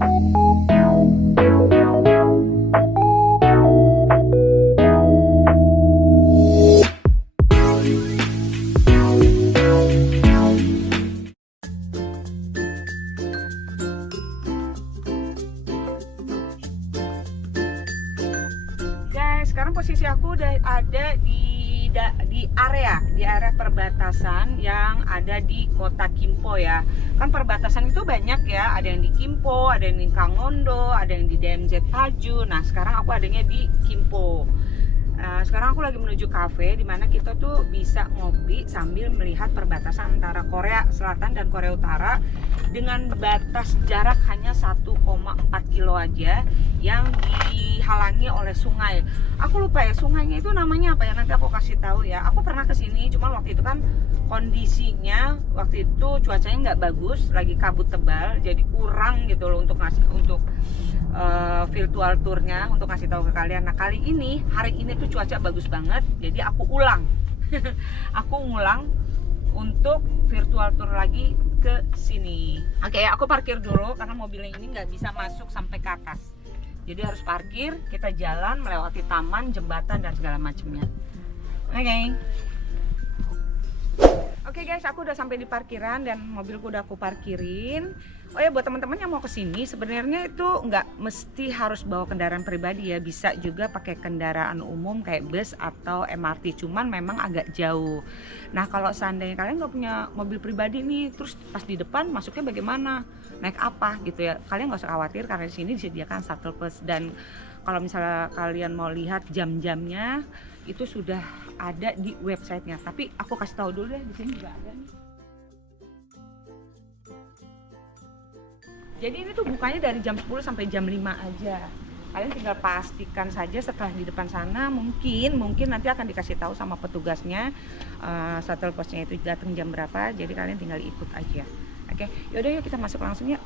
Sekarang posisi aku udah ada di area perbatasan yang ada di kota Kimpo ya. Kan perbatasan itu banyak ya, ada yang di Kimpo, ada yang di Kangondo, ada yang di DMZ Paju. Nah sekarang aku adanya di Kimpo. Sekarang aku lagi menuju kafe di mana kita tuh bisa ngopi sambil melihat perbatasan antara Korea Selatan dan Korea Utara dengan batas jarak hanya 1,4 kilo aja yang dihalangi oleh sungai. Aku lupa ya sungainya itu namanya apa ya, nanti aku kasih tahu ya. Aku pernah kesini, cuman waktu itu kan kondisinya waktu itu cuacanya nggak bagus, lagi kabut tebal, jadi kurang gitu loh untuk virtual tournya untuk ngasih tahu ke kalian. Nah kali ini, hari ini tuh cuaca bagus banget, jadi aku ulang aku ngulang untuk virtual tour lagi ke sini. Oke, aku parkir dulu karena mobilnya ini nggak bisa masuk sampai ke atas, jadi harus parkir, kita jalan melewati taman, jembatan dan segala macamnya. Oke guys, aku udah sampai di parkiran dan mobilku udah aku parkirin. Oh ya, buat teman-teman yang mau kesini, sebenarnya itu nggak mesti harus bawa kendaraan pribadi ya, bisa juga pakai kendaraan umum kayak bus atau MRT, cuman memang agak jauh. Nah kalau seandainya kalian nggak punya mobil pribadi nih, terus pas di depan masuknya bagaimana, naik apa gitu ya, kalian nggak usah khawatir karena di sini disediakan shuttle bus. Dan kalau misalnya kalian mau lihat jam-jamnya itu sudah ada di websitenya, tapi aku kasih tahu dulu deh, di sini juga ada nih. Jadi ini tuh bukanya dari jam 10 sampai jam 5 aja. Kalian tinggal pastikan saja setelah di depan sana, mungkin nanti akan dikasih tahu sama petugasnya shuttle busnya itu datang jam berapa, jadi kalian tinggal ikut aja. Oke, yaudah yuk kita masuk langsung yuk.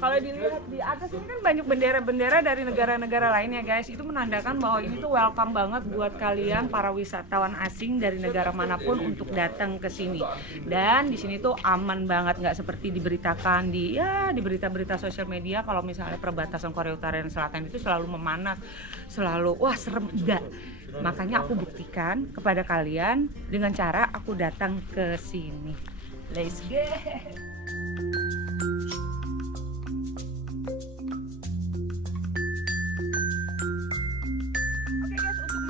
Kalau dilihat di atas ini kan banyak bendera-bendera dari negara-negara lain ya guys. Itu menandakan bahwa ini tuh welcome banget buat kalian para wisatawan asing dari negara manapun untuk datang ke sini. Dan di sini tuh aman banget, nggak seperti diberitakan di berita-berita sosial media kalau misalnya perbatasan Korea Utara dan Selatan itu selalu memanas, selalu wah serem, enggak. Makanya aku buktikan kepada kalian dengan cara aku datang ke sini. Let's go.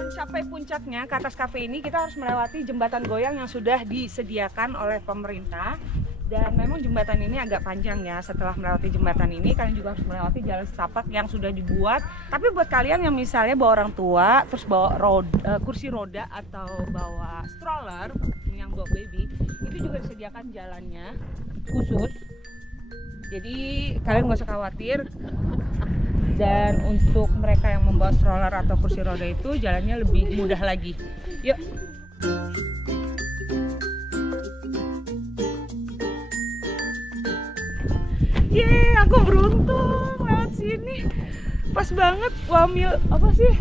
Mencapai puncaknya ke atas kafe ini kita harus melewati jembatan goyang yang sudah disediakan oleh pemerintah. Dan memang jembatan ini agak panjang ya. Setelah melewati jembatan ini kalian juga harus melewati jalan setapak yang sudah dibuat. Tapi buat kalian yang misalnya bawa orang tua, terus bawa kursi roda atau bawa stroller yang bawa baby, itu juga disediakan jalannya khusus. Jadi kalian nggak usah khawatir. Dan untuk mereka yang membawa stroller atau kursi roda itu jalannya lebih mudah lagi. Yuk. Yeay, aku beruntung lewat sini. Pas banget wamil, apa sih?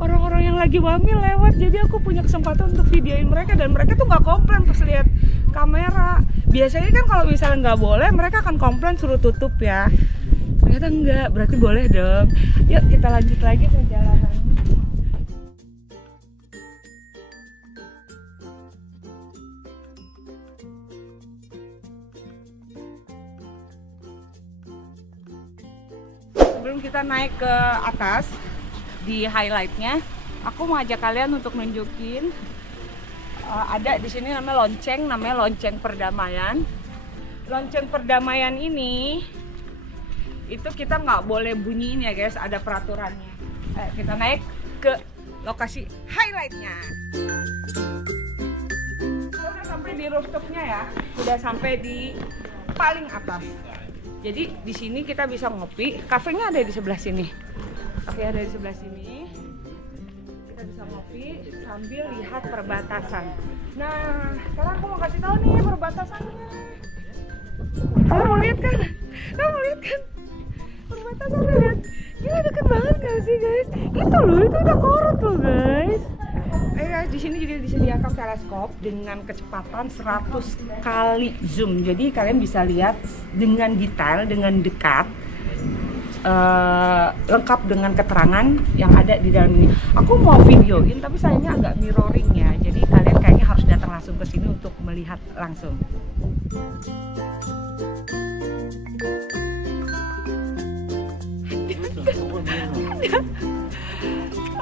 Orang-orang yang lagi wamil lewat, jadi aku punya kesempatan untuk videoin mereka dan mereka tuh nggak komplain pas lihat kamera. Biasanya kan kalau misalnya nggak boleh, mereka akan komplain suruh tutup ya. Ternyata enggak, berarti boleh dong. Yuk kita lanjut lagi perjalanan. Sebelum kita naik ke atas di highlightnya, aku mau ajak kalian untuk nunjukin ada di sini namanya lonceng perdamaian. Lonceng perdamaian ini itu kita nggak boleh bunyiin ya guys, ada peraturannya. Kita naik ke lokasi highlightnya. Kita udah sampai di rooftopnya ya, udah sampai di paling atas. Jadi di sini kita bisa ngopi. Kafenya ada di sebelah sini. Kafe ada di sebelah sini. Kita bisa ngopi sambil lihat perbatasan. Nah, sekarang aku mau kasih tahu nih perbatasannya. Kamu mau lihat kan? Perbatasan lihat. Gila deket banget gak sih guys? Itu loh, itu udah korot loh guys. Di sini juga disediakan teleskop dengan kecepatan 100 kali zoom. Jadi kalian bisa lihat dengan detail, dengan dekat, lengkap dengan keterangan yang ada di dalam ini. Aku mau videoin tapi sayangnya agak mirroring ya. Jadi kalian kayaknya harus datang langsung ke sini untuk melihat langsung.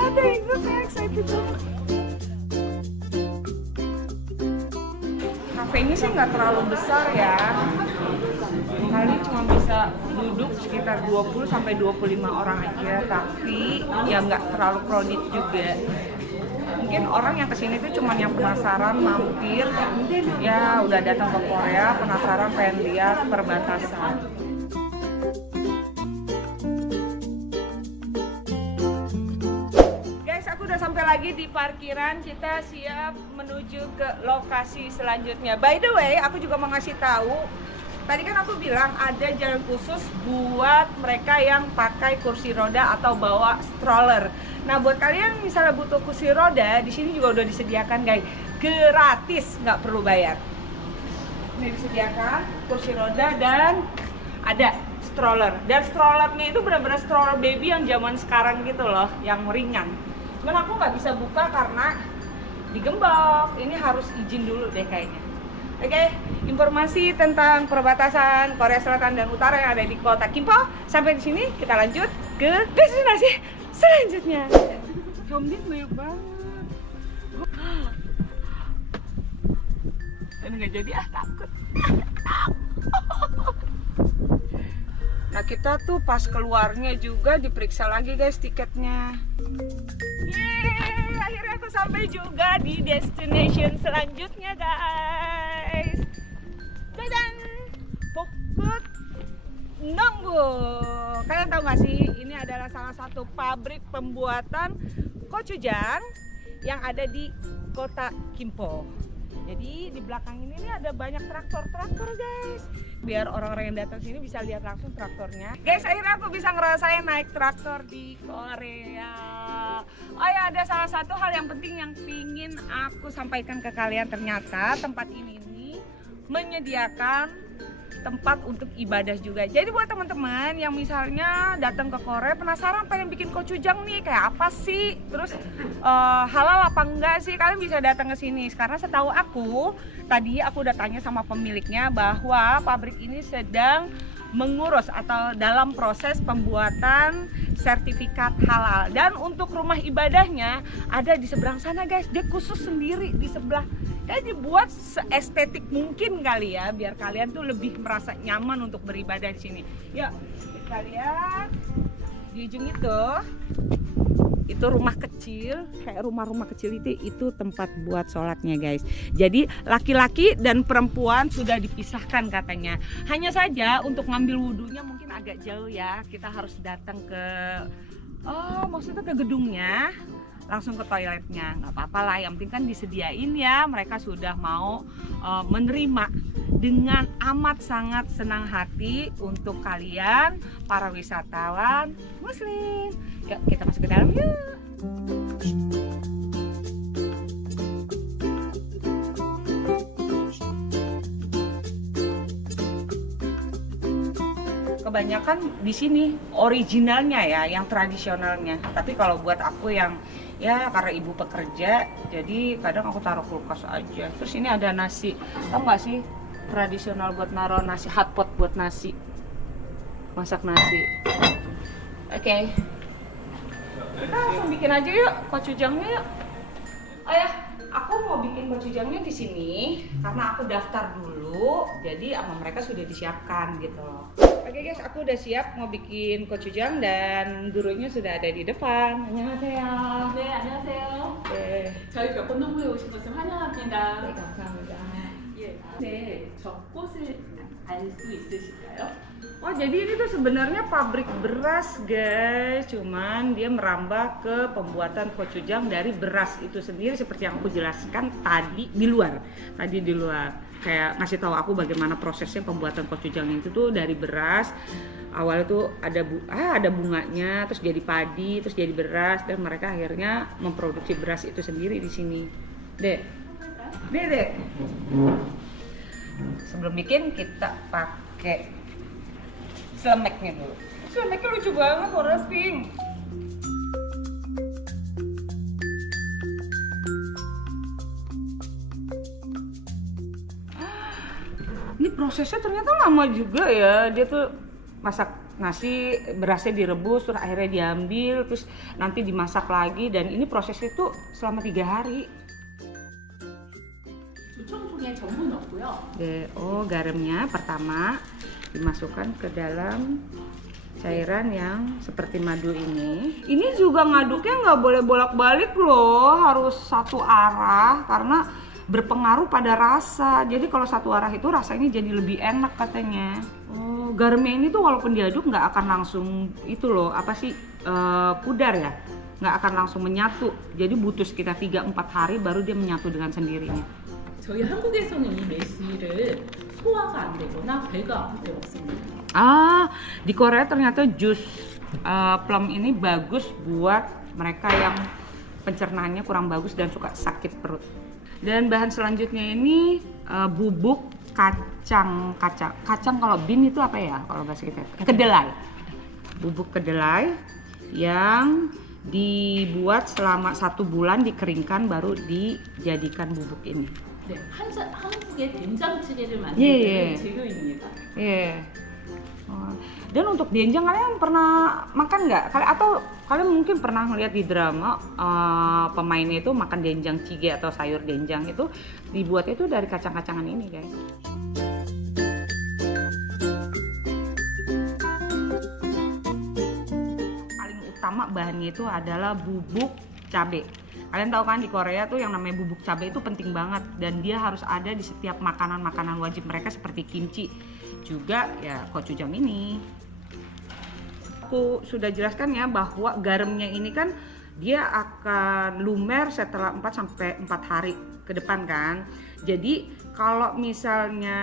Ada Inggris, saya excited banget. Kafenya sih nggak terlalu besar ya. Kali cuma bisa duduk sekitar 20-25 orang aja, tapi ya nggak terlalu crowded juga. Mungkin orang yang kesini tuh cuma yang penasaran mampir, ya udah datang ke Korea, penasaran pengen lihat perbatasan. Sampai lagi di parkiran, kita siap menuju ke lokasi selanjutnya. By the way, aku juga mau ngasih tahu, tadi kan aku bilang ada jalan khusus buat mereka yang pakai kursi roda atau bawa stroller. Nah, buat kalian misalnya butuh kursi roda, di sini juga udah disediakan guys, gratis, nggak perlu bayar. Ini disediakan kursi roda dan ada stroller. Dan strollernya itu benar-benar stroller baby yang zaman sekarang gitu loh, yang ringan. Cuman aku nggak bisa buka karena digembok. Ini harus izin dulu deh kayaknya. Oke, informasi tentang perbatasan Korea Selatan dan Utara yang ada di kota Gimpo sampai di sini. Kita lanjut ke destinasi selanjutnya. Hyundai banyak banget. Dan nggak jadi takut. Nah, kita tuh pas keluarnya juga diperiksa lagi guys tiketnya. Yeay, akhirnya aku sampai juga di destination selanjutnya guys. Dadan, Pukut Nonggu. Kalian tahu gak sih, ini adalah salah satu pabrik pembuatan gochujang yang ada di kota Gimpo. Jadi di belakang ini nih ada banyak traktor-traktor guys. Biar orang-orang yang datang sini bisa lihat langsung traktornya. Guys, akhirnya aku bisa ngerasain naik traktor di Korea. Oh ya, ada salah satu hal yang penting yang pingin aku sampaikan ke kalian. Ternyata tempat ini menyediakan tempat untuk ibadah juga. Jadi buat teman-teman yang misalnya datang ke Korea penasaran pengen bikin gochujang nih kayak apa sih, terus halal apa enggak sih, kalian bisa datang ke sini. Karena setahu aku, tadi aku udah tanya sama pemiliknya bahwa pabrik ini sedang mengurus atau dalam proses pembuatan sertifikat halal. Dan untuk rumah ibadahnya ada di seberang sana guys, dia khusus sendiri di sebelah. Kayak dibuat seestetik mungkin kali ya, biar kalian tuh lebih merasa nyaman untuk beribadah di sini. Yuk, kita lihat di ujung itu rumah kecil, kayak rumah-rumah kecil itu tempat buat sholatnya guys. Jadi laki-laki dan perempuan sudah dipisahkan katanya. Hanya saja untuk ngambil wudhunya mungkin agak jauh ya. Kita harus datang ke, maksudnya ke gedungnya, langsung ke toiletnya. Nggak apa-apa lah, yang penting kan disediain ya. Mereka sudah mau menerima dengan amat sangat senang hati untuk kalian para wisatawan muslim. Yuk kita masuk ke dalam yuk. Kebanyakan di sini originalnya ya, yang tradisionalnya. Tapi kalau buat aku yang ya karena ibu pekerja, jadi kadang aku taruh kulkas aja. Terus ini ada nasi, tau nggak sih tradisional buat naruh nasi, hotpot buat nasi, masak nasi. Oke. Kita langsung bikin aja yuk gochujangnya yuk. Oh ya, aku mau bikin gochujangnya di sini karena aku daftar dulu, jadi sama mereka sudah disiapkan gitu loh. Oke guys, aku udah siap mau bikin gochujang dan gurunya sudah ada di depan. 안녕하세요. 네, 안녕하세요. 네. 저희 벽건농부에 오신 것을 환영합니다. 감사합니다. 예. 네, 저 꽃을 알 수 있으실까요? Oh jadi ini tuh sebenarnya pabrik beras guys, cuman dia merambah ke pembuatan gochujang dari beras itu sendiri seperti yang aku jelaskan tadi di luar. Kayak ngasih tahu aku bagaimana prosesnya pembuatan gochujang itu tuh dari beras. Awalnya tuh ada bunganya, terus jadi padi, terus jadi beras, dan mereka akhirnya memproduksi beras itu sendiri di sini. Dek. Sebelum bikin kita pakai selemeknya dulu. Selemeknya lucu banget, warna pink. Ini prosesnya ternyata lama juga ya. Dia tuh masak nasi, berasnya direbus, terus akhirnya diambil, terus nanti dimasak lagi, dan ini prosesnya tuh selama 3 hari. 조청통에 전분 넣고요. Oh, garamnya pertama dimasukkan ke dalam cairan yang seperti madu ini. Ini juga ngaduknya nggak boleh bolak-balik loh, harus satu arah karena berpengaruh pada rasa. Jadi kalau satu arah itu rasanya jadi lebih enak katanya. Oh, garamnya ini tuh walaupun diaduk nggak akan langsung itu loh, pudar ya, nggak akan langsung menyatu. Jadi butuh sekitar 3-4 hari baru dia menyatu dengan sendirinya. 저희 한국에서는 이 매실을 소화가 안 되거나 배가 아플 때 먹습니다. Di Korea ternyata jus plum ini bagus buat mereka yang pencernaannya kurang bagus dan suka sakit perut. Dan bahan selanjutnya ini bubuk kacang kalau bean itu apa ya kalau bahasa kita? Kedelai. Bubuk kedelai yang dibuat selama 1 bulan, dikeringkan baru dijadikan bubuk ini. 네, 한국의 된장찌개를 만드는 예. 재료입니다. Iya. Dan untuk doenjang kalian pernah makan nggak? Atau kalian mungkin pernah ngeliat di drama pemainnya itu makan doenjang jjigae atau sayur doenjang itu dibuat itu dari kacang-kacangan ini guys. Paling utama bahannya itu adalah bubuk cabai. Kalian tahu kan di Korea tuh yang namanya bubuk cabai itu penting banget dan dia harus ada di setiap makanan-makanan wajib mereka seperti kimchi. Juga ya gochujang ini. Aku sudah jelaskan ya bahwa garamnya ini kan dia akan lumer setelah 4 hari ke depan kan. Jadi kalau misalnya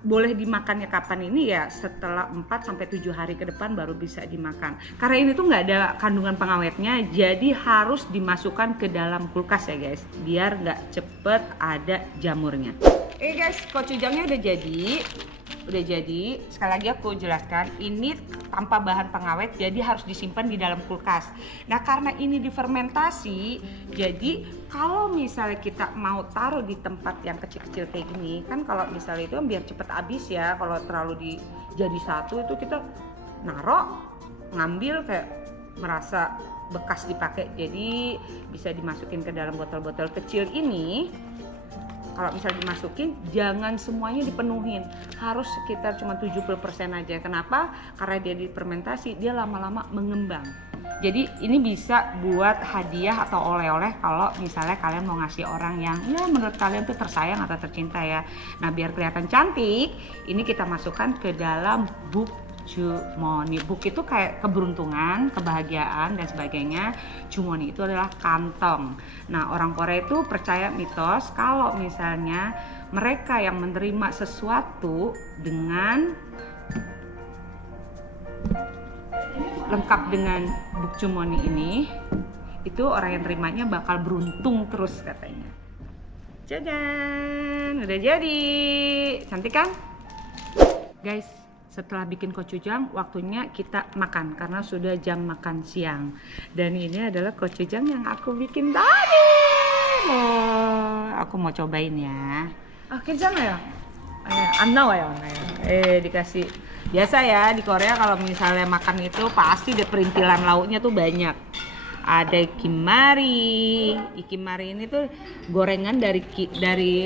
boleh dimakannya kapan ini ya setelah 4-7 hari ke depan baru bisa dimakan. Karena ini tuh nggak ada kandungan pengawetnya, jadi harus dimasukkan ke dalam kulkas ya guys, biar nggak cepet ada jamurnya. Guys, gochujangnya udah jadi. Sekali lagi aku jelaskan, ini tanpa bahan pengawet, jadi harus disimpan di dalam kulkas. Nah karena ini difermentasi, jadi kalau misalnya kita mau taruh di tempat yang kecil-kecil kayak gini, kan kalau misalnya itu biar cepet habis ya, kalau terlalu jadi satu itu kita ngambil kayak merasa bekas dipakai, jadi bisa dimasukin ke dalam botol-botol kecil ini. Kalau misalnya dimasukin, jangan semuanya dipenuhin, harus sekitar cuma 70% aja. Kenapa? Karena dia difermentasi, dia lama-lama mengembang. Jadi ini bisa buat hadiah atau oleh-oleh kalau misalnya kalian mau ngasih orang yang ya menurut kalian tuh tersayang atau tercinta ya. Nah biar kelihatan cantik, ini kita masukkan ke dalam buk jumoni. Buk itu kayak keberuntungan, kebahagiaan dan sebagainya. Jumoni itu adalah kantong. Nah orang Korea itu percaya mitos kalau misalnya mereka yang menerima sesuatu dengan lengkap dengan buk jumoni ini, itu orang yang terimanya bakal beruntung terus katanya. Jajan, udah jadi, cantik kan? Guys, setelah bikin gochujang, waktunya kita makan karena sudah jam makan siang. Dan ini adalah gochujang yang aku bikin tadi. Aku mau cobain ya. 괜찮아 ya? 안 나와요. Dikasih. Biasa ya di Korea kalau misalnya makan itu pasti ada perintilan lauknya tuh banyak. Ada ikimari. Ikimari ini tuh gorengan dari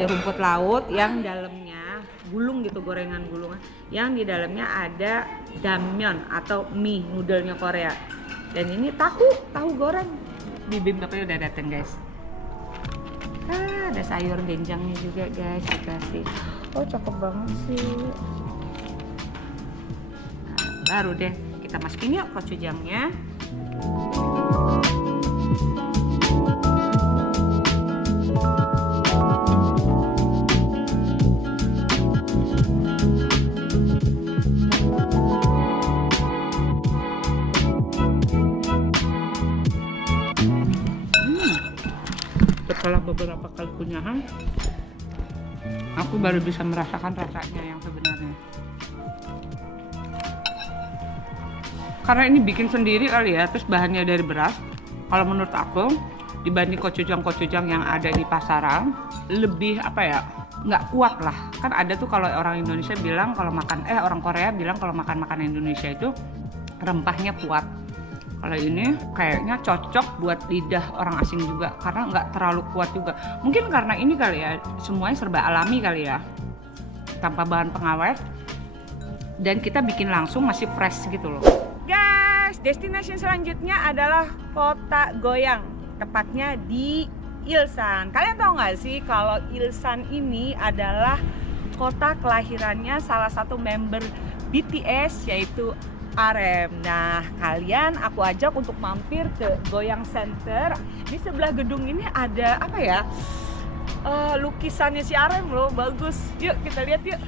rumput laut yang dalamnya gulung gitu, gorengan gulungan yang di dalamnya ada damyeon atau mie noodle-nya Korea. Dan ini tahu goreng. Bibimbapnya udah dateng guys. Ada sayur doenjangnya juga guys dikasih. Oh cakep banget sih. Baru deh kita masukin yuk gochujangnya. Setelah beberapa kali kunyahan, aku baru bisa merasakan rasanya yang sebenarnya. Karena ini bikin sendiri kali ya, terus bahannya dari beras. Kalau menurut aku, dibanding gochujang yang ada di pasaran, lebih apa ya, nggak kuat lah. Kan ada tuh kalau orang Indonesia bilang kalau makan, orang Korea bilang kalau makan makanan Indonesia itu rempahnya kuat. Kalau ini kayaknya cocok buat lidah orang asing juga karena nggak terlalu kuat juga. Mungkin karena ini kali ya, semuanya serba alami kali ya, tanpa bahan pengawet. Dan kita bikin langsung masih fresh gitu loh. Guys, destination selanjutnya adalah kota Goyang, tepatnya di Ilsan. Kalian tahu nggak sih kalau Ilsan ini adalah kota kelahirannya salah satu member BTS yaitu RM. Nah, kalian aku ajak untuk mampir ke Goyang Center. Di sebelah gedung ini ada apa ya? Lukisannya si RM loh, bagus. Yuk kita lihat yuk.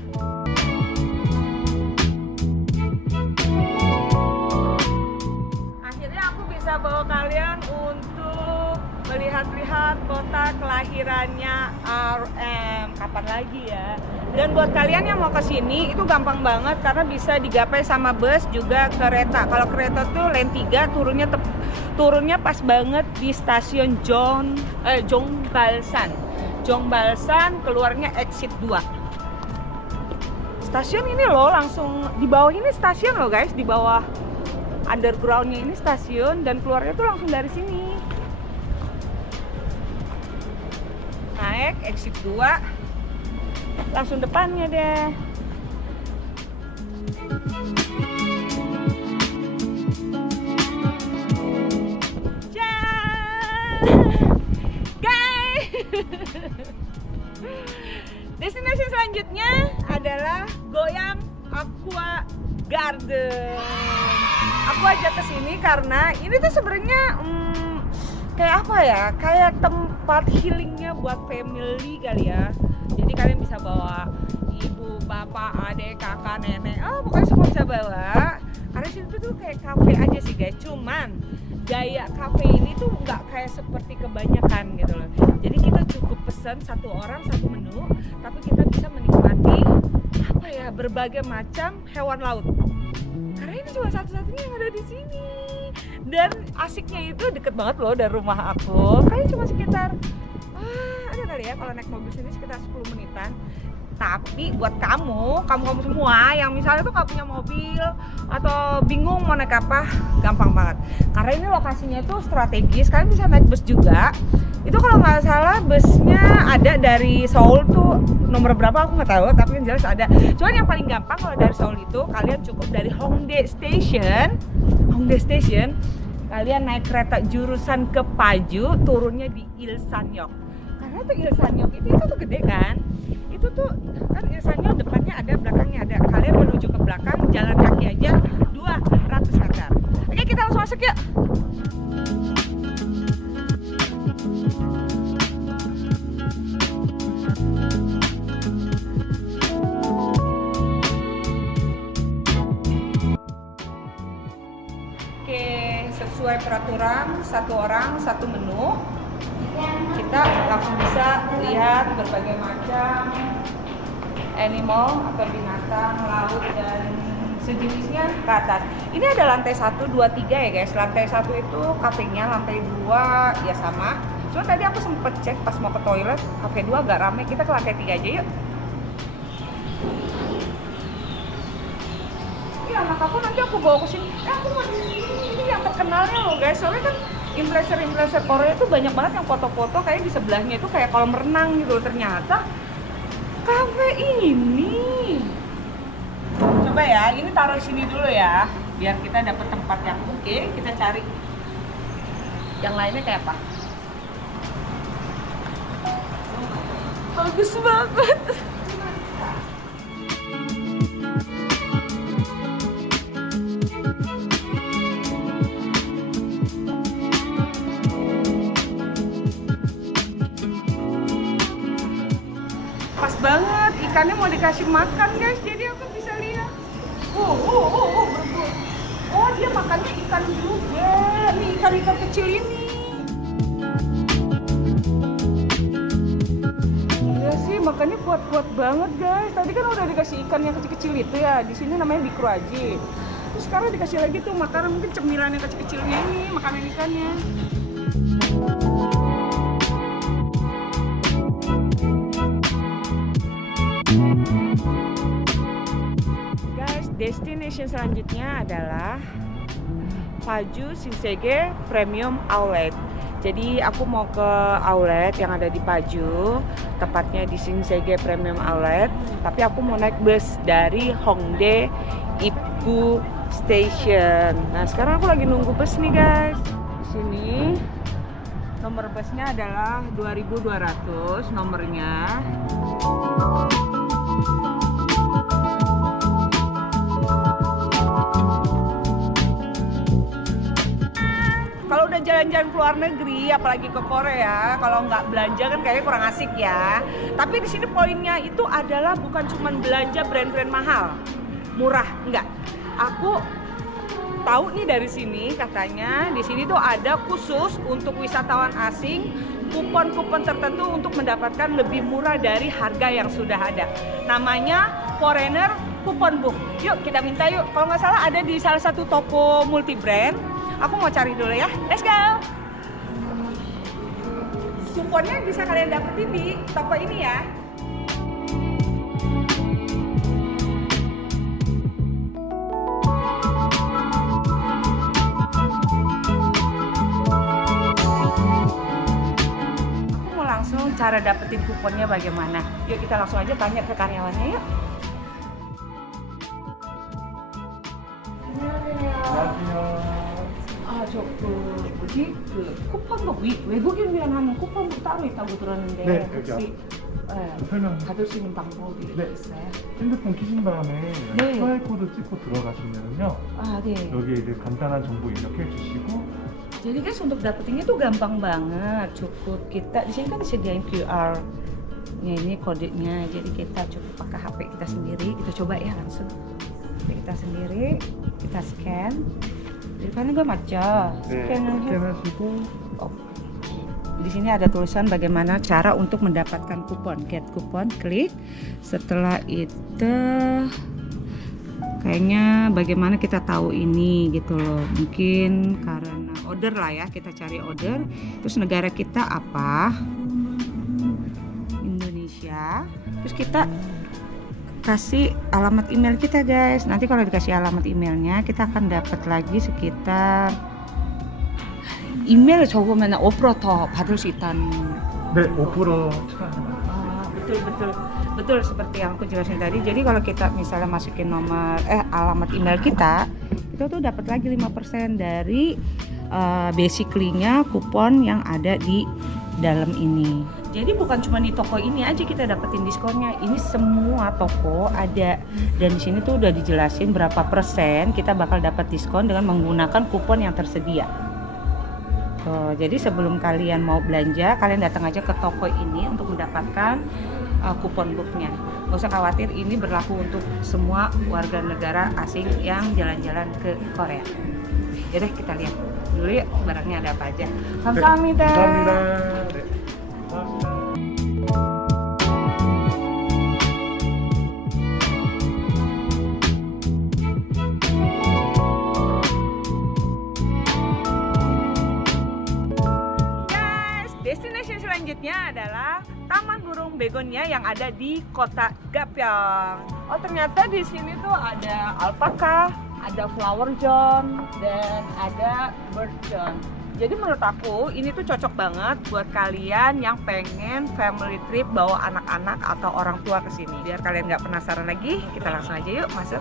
Akhirnya aku bisa bawa kalian untuk melihat-lihat kota kelahirannya RM. Kapan lagi ya? Dan buat kalian yang mau ke sini itu gampang banget karena bisa digapai sama bus juga kereta. Kalau kereta tuh Line 3 turunnya pas banget di stasiun Jongbalsan. Jongbalsan keluarnya exit 2. Stasiun ini loh, langsung di bawah ini stasiun loh guys, di bawah undergroundnya ini stasiun dan keluarnya tuh langsung dari sini. Naik exit 2. Langsung depannya deh. Guys, destinasi selanjutnya adalah Goyang Aqua Garden. Aku ajak ke sini karena ini tuh sebenarnya kayak apa ya? Kayak tempat healingnya buat family kali ya. Jadi kalian bisa bawa ibu, bapak, adik, kakak, nenek, pokoknya semua bisa bawa. Karena sini tuh kayak cafe aja sih guys. Cuman gaya cafe ini tuh nggak kayak seperti kebanyakan gitu loh. Jadi kita cukup pesen satu orang satu menu, tapi kita bisa menikmati apa ya, berbagai macam hewan laut. Karena ini cuma satu-satunya yang ada di sini. Dan asiknya itu deket banget loh dari rumah aku. Kayaknya cuma sekitar ada kali ya kalau naik mobil sini sekitar 10 menitan. Tapi buat kamu semua yang misalnya tuh nggak punya mobil atau bingung mau naik apa, gampang banget. Karena ini lokasinya itu strategis, kalian bisa naik bus juga. Itu kalau nggak salah busnya ada dari Seoul tuh nomor berapa aku nggak tahu, tapi yang jelas ada. Cuman yang paling gampang kalau dari Seoul itu kalian cukup dari Hongdae Station, kalian naik kereta jurusan ke Paju, turunnya di Ilsanyok. Karena tuh Ilsanyok itu tuh gede kan, itu tuh kan Ilsanyok depannya ada, belakangnya ada. Kalian menuju ke belakang jalan kaki aja 200 meter. Oke, kita langsung masuk yuk. Oke, sesuai peraturan satu orang satu menu. Kita langsung bisa lihat berbagai macam animal atau binatang laut dan sejenisnya ke atas. Ini ada lantai 1, 2, 3 ya guys. Lantai 1 itu kafenya, lantai 2 ya sama. Cuma tadi aku sempet cek pas mau ke toilet, kafe 2 agak rame. Kita ke lantai 3 aja yuk. Iya, anak aku nanti aku bawa ke sini. Aku mau di sini. Ini yang terkenalnya loh guys. Soalnya kan influencer Korea itu banyak banget yang foto-foto kayak di sebelahnya itu kayak kolam renang gitu. Ternyata kafe ini. Coba ya, ini taruh di sini dulu ya, biar kita dapat tempat yang oke. Kita cari yang lainnya kayak apa. Bagus banget. ikannya mau dikasih makan guys, jadi aku bisa lihat. Berebut. Oh, dia makannya ikan juga. Nih ikan-ikan kecil ini. Iya sih, makannya kuat-kuat banget guys. Tadi kan udah dikasih ikan yang kecil-kecil itu ya. Di sini namanya bikroaji. Terus sekarang dikasih lagi tuh makanan, mungkin cemilan yang kecil-kecilnya ini, makanan ikannya. Guys, destination selanjutnya adalah Paju Shinsegae Premium Outlet. Jadi aku mau ke outlet yang ada di Paju, tepatnya di Shinsegae Premium Outlet. Tapi aku mau naik bus dari Hongdae Ipgu Station. Nah, sekarang aku lagi nunggu bus nih guys. Di sini nomor busnya adalah 2200 nomornya. Kalau udah jalan-jalan ke luar negeri, apalagi ke Korea, kalau nggak belanja kan kayaknya kurang asik ya. Tapi di sini poinnya itu adalah bukan cuma belanja brand-brand mahal, murah, enggak. Aku tahu nih dari sini katanya di sini tuh ada khusus untuk wisatawan asing kupon-kupon tertentu untuk mendapatkan lebih murah dari harga yang sudah ada. Namanya Foreigner Coupon Book. Yuk kita minta yuk. Kalau nggak salah ada di salah satu toko multi brand. Aku mau cari dulu ya. Let's go. Kuponnya bisa kalian dapetin di toko ini ya. Aku mau langsung cara dapetin kuponnya bagaimana. Yuk kita langsung aja tanya ke karyawannya yuk. 뭐지? 그 쿠폰북 외국인이랑 하는 쿠폰북 따로 있다고 들었는데 네, 혹시 설명. 받을 수 있는 방법이 네. 있어요? 핸드폰 키신 다음에 네. QR코드 찍고 들어가시면요. 아, 네. 여기에 이제 간단한 정보 입력해 주시고 Jadi guys untuk dapetinnya tuh gampang banget. Cukup kita di sini kan disediain QR-nya ini kodenya. Jadi kita cukup pakai HP kita sendiri. Kita coba ya langsung. HP kita sendiri, kita scan. Jadi kan gue macam 스캔하시고 Di sini ada tulisan bagaimana cara untuk mendapatkan kupon. Get kupon, klik. Setelah itu kayaknya bagaimana kita tahu ini gitu loh. Mungkin karena order lah ya, kita cari order. Terus negara kita apa? Indonesia. Terus kita kasih alamat email kita guys. Nanti kalau dikasih alamat emailnya kita akan dapat lagi sekitar email 적으면 5% 더 받을 수 있다는. 네, 5% 추가합니다. Betul seperti yang aku jelasin tadi. Jadi kalau kita misalnya masukin nomor alamat email kita tuh dapat lagi 5% dari basically-nya kupon yang ada di dalam ini. Jadi bukan cuma di toko ini aja kita dapetin diskonnya. Ini semua toko ada, dan di sini tuh udah dijelasin berapa persen kita bakal dapat diskon dengan menggunakan kupon yang tersedia. Tuh, jadi sebelum kalian mau belanja, kalian datang aja ke toko ini untuk mendapatkan kupon booknya. Gak usah khawatir, ini berlaku untuk semua warga negara asing yang jalan-jalan ke Korea. Yaudah kita lihat dulu yuk barangnya ada apa aja. Kamsahamnida. 감사합니다. 네. 감사합니다. Destination selanjutnya adalah Taman Burung Begonia yang ada di Kota Gapyeong. Oh, ternyata di sini tuh ada alpaka, ada flower john, dan ada bird john. Jadi menurut aku ini tuh cocok banget buat kalian yang pengen family trip bawa anak-anak atau orang tua ke sini. Biar kalian nggak penasaran lagi, kita langsung aja yuk masuk.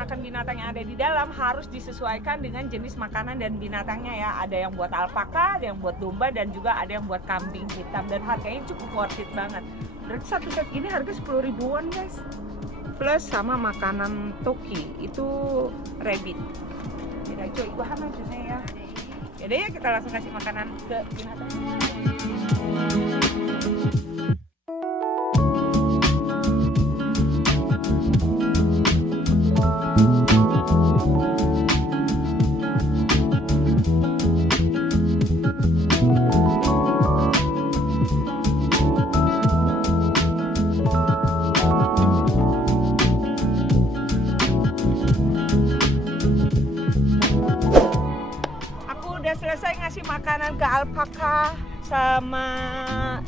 Makan binatang yang ada di dalam harus disesuaikan dengan jenis makanan dan binatangnya ya. Ada yang buat alpaka, ada yang buat domba, dan juga ada yang buat kambing hitam, dan harganya cukup worth it banget. Berarti satu set ini harga 10 ribuan guys, plus sama makanan toki itu rabbit. Tidak coy, gua hamil ya. Yaudah ya, kita langsung kasih makanan ke binatang. Selesai ngasih makanan ke alpaka sama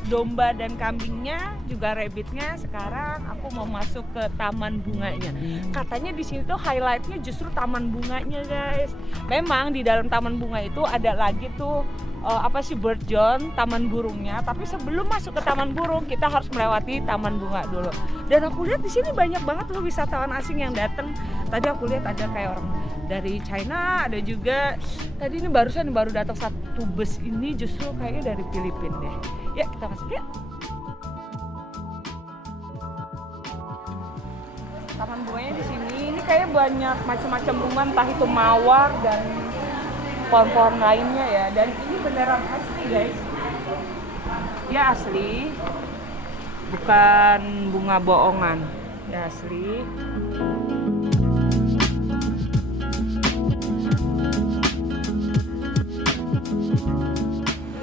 domba dan kambingnya, juga rabbitnya. Sekarang aku mau masuk ke taman bunganya. Katanya di sini tuh highlightnya justru taman bunganya, guys. Memang di dalam taman bunga itu ada lagi tuh bird zone, taman burungnya. Tapi sebelum masuk ke taman burung, kita harus melewati taman bunga dulu. Dan aku lihat di sini banyak banget loh wisatawan asing yang datang. Tadi aku lihat ada kayak orang dari China, ada juga tadi ini baru datang satu bus ini justru kayaknya dari Filipina deh. Ya, kita masuk ya. Taman bunganya di sini ini kayak banyak macam-macam bunga, entah itu mawar dan pohon-pohon lainnya ya. Dan ini beneran asli, guys. Ya asli, bukan bunga bohongan. Ya asli.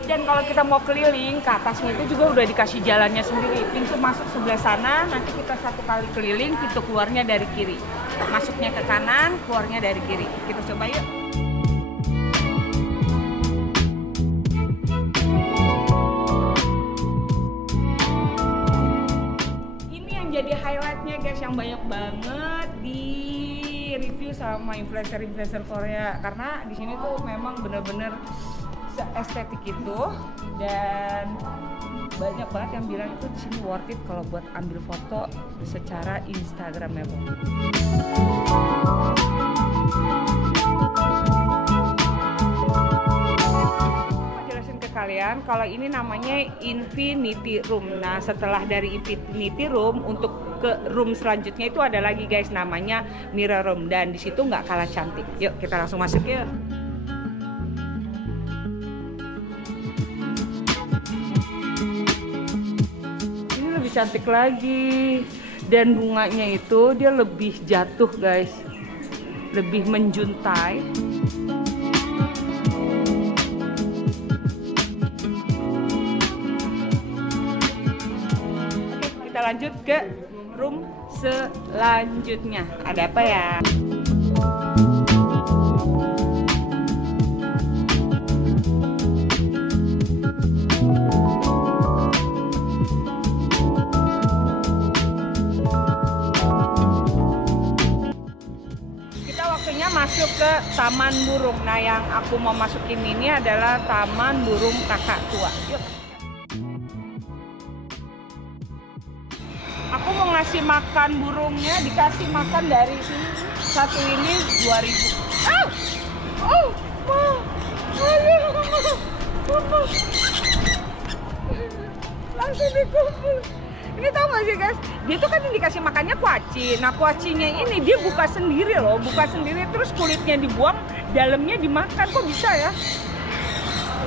Dan kalau kita mau keliling ke atasnya itu juga udah dikasih jalannya sendiri. Pintu masuk sebelah sana, nanti kita satu kali keliling, pintu keluarnya dari kiri. Masuknya ke kanan, keluarnya dari kiri. Kita coba yuk. Ini yang jadi highlightnya, guys, yang banyak banget di review sama influencer Korea. Karena di sini tuh memang bener-bener estetik itu, dan banyak banget yang bilang itu di sini worth it kalau buat ambil foto secara instagramable. Aku jelasin ke kalian kalau ini namanya Infinity Room. Nah, setelah dari Infinity Room, untuk ke room selanjutnya itu ada lagi, guys, namanya Mirror Room, dan di situ nggak kalah cantik. Yuk kita langsung masuk yuk. Cantik lagi, dan bunganya itu dia lebih jatuh, guys, lebih menjuntai. Oke, kita lanjut ke room selanjutnya. Ada apa ya? Masuk ke taman burung. Nah, yang aku mau masukin ini adalah taman burung kakak tua. Yuk. Aku mau ngasih makan burungnya, dikasih makan dari sini. Satu ini 2.000. Langsung dikumpul. Ini tau gak sih, guys? Dia tuh kan dikasih makannya kuaci. Nah, kuacinya ini dia buka sendiri loh, buka sendiri, terus kulitnya dibuang, dalamnya dimakan. Kok bisa ya?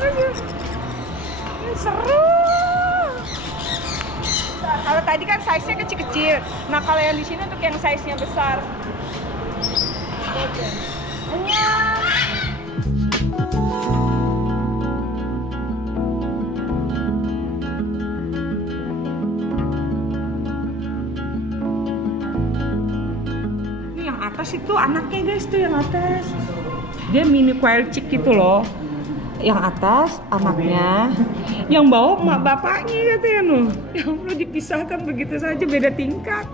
Ini seru. Nah, kalau tadi kan size-nya kecil-kecil. Nah, kalau yang di sini untuk yang size-nya besar. Annyeong. Atas itu anaknya, guys, tuh yang atas. Dia mini quail chick gitu loh. Yang atas anaknya, yang bawah emak bapaknya katanya loh. Ya Allah, dipisahkan begitu saja, beda tingkat.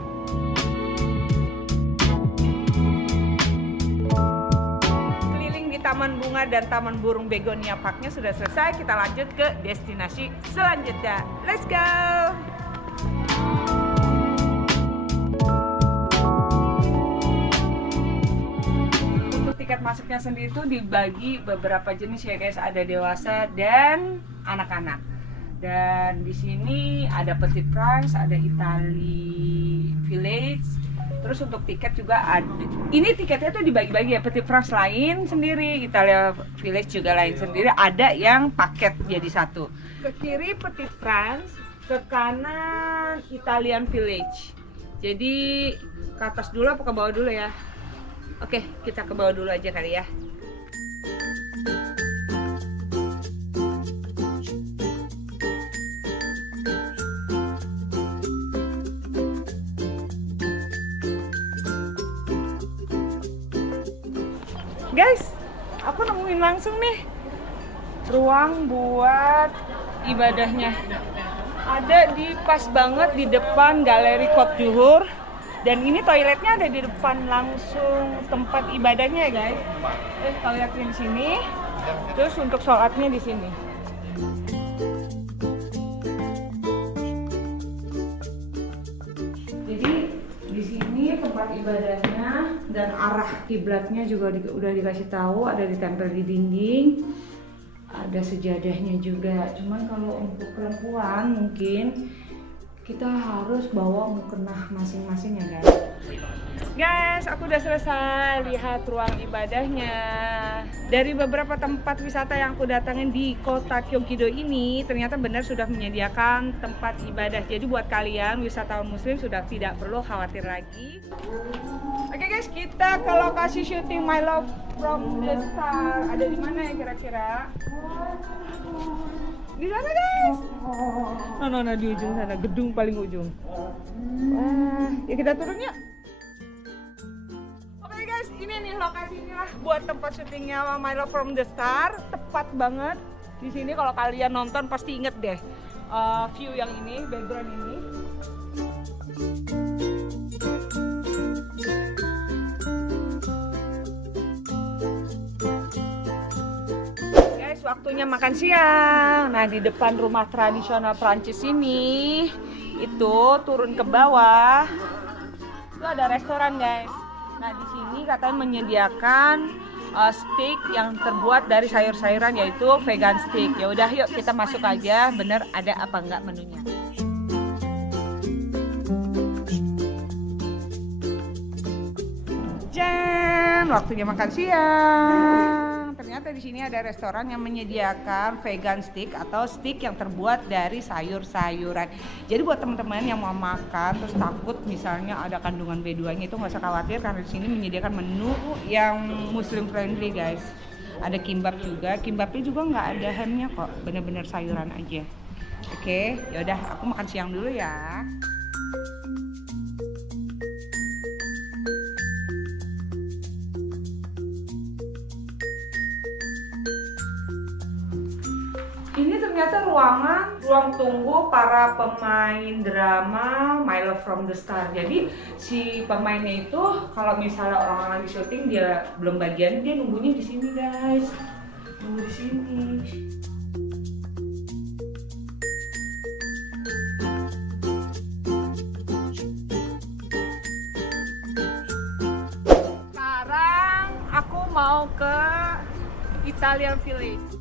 Keliling di taman bunga dan taman burung begonia parknya sudah selesai. Kita lanjut ke destinasi selanjutnya. Let's go. Tiket masuknya sendiri itu dibagi beberapa jenis ya, guys. Ada dewasa dan anak-anak. Dan di sini ada Petit Prince, ada Italy Village, Terus untuk tiket juga ada. Ini tiketnya tuh dibagi-bagi ya, Petit France lain sendiri, Italia Village juga lain sendiri. Ada yang paket jadi satu. Ke kiri Petit France, ke kanan Italian Village. Jadi ke atas dulu apa ke bawah dulu ya? Oke, kita ke bawah dulu aja kali ya. Guys, aku nemuin langsung nih ruang buat ibadahnya. Ada di pas banget di depan Galeri Côte d'Or. Dan ini toiletnya ada di depan langsung tempat ibadahnya ya guys. Toiletnya di sini. Terus untuk sholatnya di sini. Jadi di sini tempat ibadahnya dan arah kiblatnya juga udah dikasih tahu, ada ditempel di dinding. Ada sejadahnya juga. Cuman kalau untuk perempuan mungkin kita harus bawa mukena masing-masing ya guys. Guys, aku udah selesai lihat ruang ibadahnya. Dari beberapa tempat wisata yang aku datangin di kota Kyoto ini, ternyata benar sudah menyediakan tempat ibadah. Jadi buat kalian wisatawan muslim sudah tidak perlu khawatir lagi. Oke guys, kita ke lokasi syuting My Love from the Star. Ada di mana ya kira-kira? Di sana guys. Nah, di ujung sana, gedung paling ujung. Wah, ya kita turun yuk. Oke guys, ini nih lokasinya lah buat tempat syutingnya My Love from the Star. Tepat banget di sini. Kalau kalian nonton pasti inget deh view yang ini, background ini. Waktunya makan siang. Nah, di depan rumah tradisional Prancis ini itu turun ke bawah. Itu ada restoran, guys. Nah, di sini katanya menyediakan steak yang terbuat dari sayur-sayuran, yaitu vegan steak. Ya udah, yuk kita masuk aja. Bener ada apa enggak menunya. Jan, waktunya makan siang. Ternyata di sini ada restoran yang menyediakan vegan steak atau steak yang terbuat dari sayur-sayuran. Jadi buat teman-teman yang mau makan terus takut misalnya ada kandungan B2-nya, itu nggak usah khawatir karena di sini menyediakan menu yang muslim friendly guys. Ada kimbap juga, kimbapnya juga nggak ada hamnya kok, bener-bener sayuran aja. Oke, yaudah aku makan siang dulu ya. Ini ternyata ruang tunggu para pemain drama My Love from the Star. Jadi si pemainnya itu kalau misalnya orang lagi syuting dia belum bagian, dia nunggunya di sini guys. Nunggu di sini. Sekarang aku mau ke Italian Village.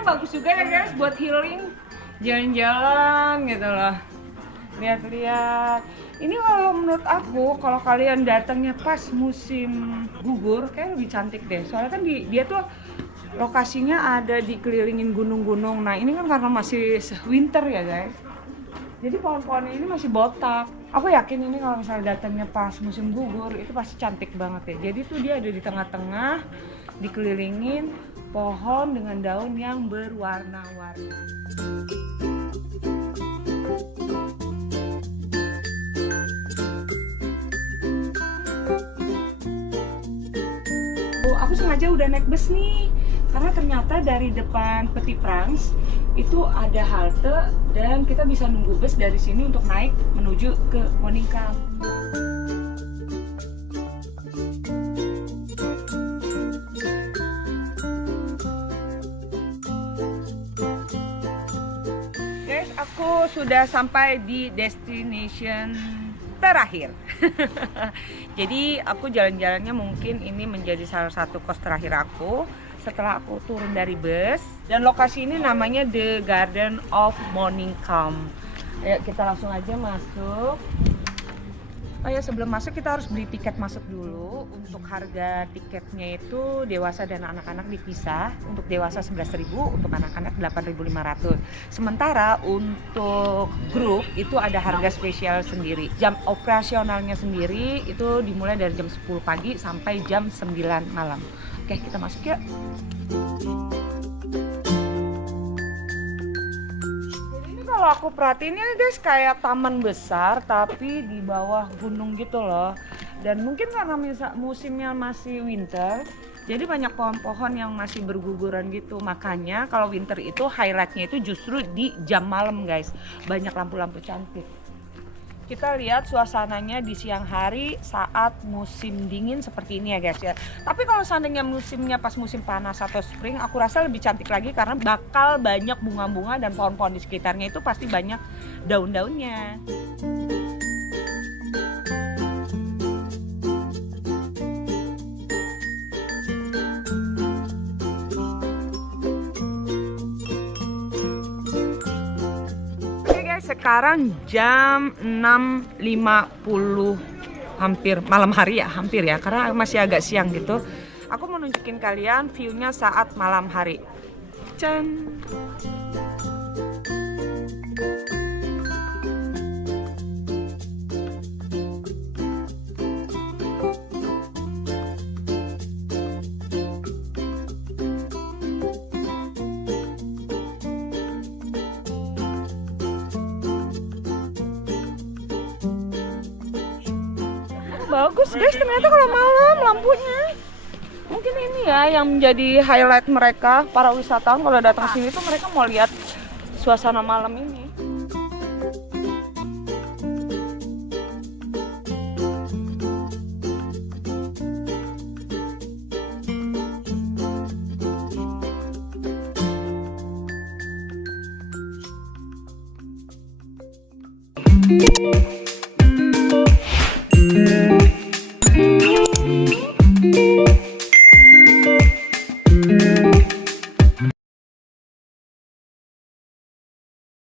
Bagus juga ya guys buat healing, jalan-jalan gitu loh, lihat-lihat. Ini kalau menurut aku kalau kalian datangnya pas musim gugur kayak lebih cantik deh, soalnya kan dia tuh lokasinya ada dikelilingin gunung-gunung. Nah ini kan karena masih winter ya guys, jadi pohon-pohon ini masih botak. Aku yakin ini kalau misalnya datangnya pas musim gugur itu pasti cantik banget ya. Jadi tuh dia ada di tengah-tengah dikelilingin pohon dengan daun yang berwarna-warni. Aku sengaja udah naik bus nih, karena ternyata dari depan Petit France itu ada halte dan kita bisa nunggu bus dari sini untuk naik menuju ke Monica. Aku sudah sampai di destination terakhir. Jadi aku jalan-jalannya mungkin ini menjadi salah satu kos terakhir aku. setelah aku turun dari bus. Dan lokasi ini namanya The Garden of Morning Calm. Ayo kita langsung aja masuk. Oh ya, sebelum masuk kita harus beli tiket masuk dulu. Untuk harga tiketnya itu dewasa dan anak-anak dipisah. Untuk dewasa 11.000, untuk anak-anak 8.500. Sementara untuk grup itu ada harga spesial sendiri. Jam operasionalnya sendiri itu dimulai dari jam 10 pagi sampai jam 9 malam. Oke, kita masuk yuk. Kalau aku perhatiin ini guys kayak taman besar tapi di bawah gunung gitu loh. Dan mungkin karena musimnya masih winter, jadi banyak pohon-pohon yang masih berguguran gitu. Makanya kalau winter itu highlightnya itu justru di jam malam guys. Banyak lampu-lampu cantik. Kita lihat suasananya di siang hari saat musim dingin seperti ini ya guys ya. Tapi kalau seandainya musimnya pas musim panas atau spring, aku rasa lebih cantik lagi karena bakal banyak bunga-bunga dan pohon-pohon di sekitarnya itu pasti banyak daun-daunnya. Sekarang jam 6.50, hampir malam hari ya, hampir ya, karena masih agak siang gitu. Aku mau nunjukin kalian view-nya saat malam hari. Can. Bagus guys, ternyata kalau malam lampunya. Mungkin ini ya yang menjadi highlight mereka, para wisatawan kalau datang sini tuh mereka mau lihat suasana malam ini.